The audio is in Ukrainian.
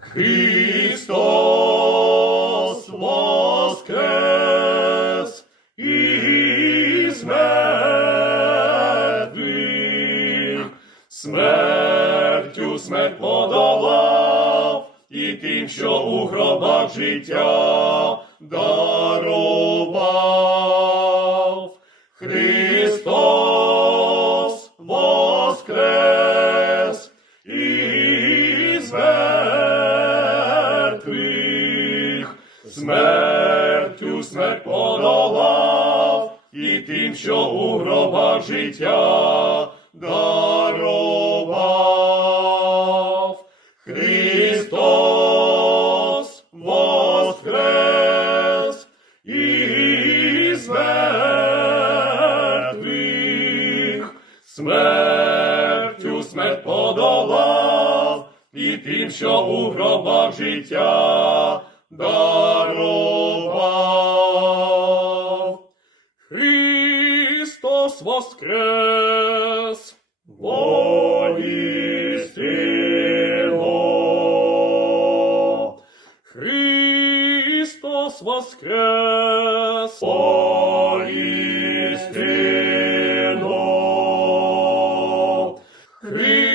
Христос воскрес із мертвих, смертю смерть подолав, і тим, що у гробах життя дарував. Христос смертю смерть подолав, і тим, що у гробах життя дарував. Христос воскрес із мертвих, смертю смерть подолав, і тим, що у гробах життя дарував. Христос воскрес, воістину. Христос воскрес, воістину. Христос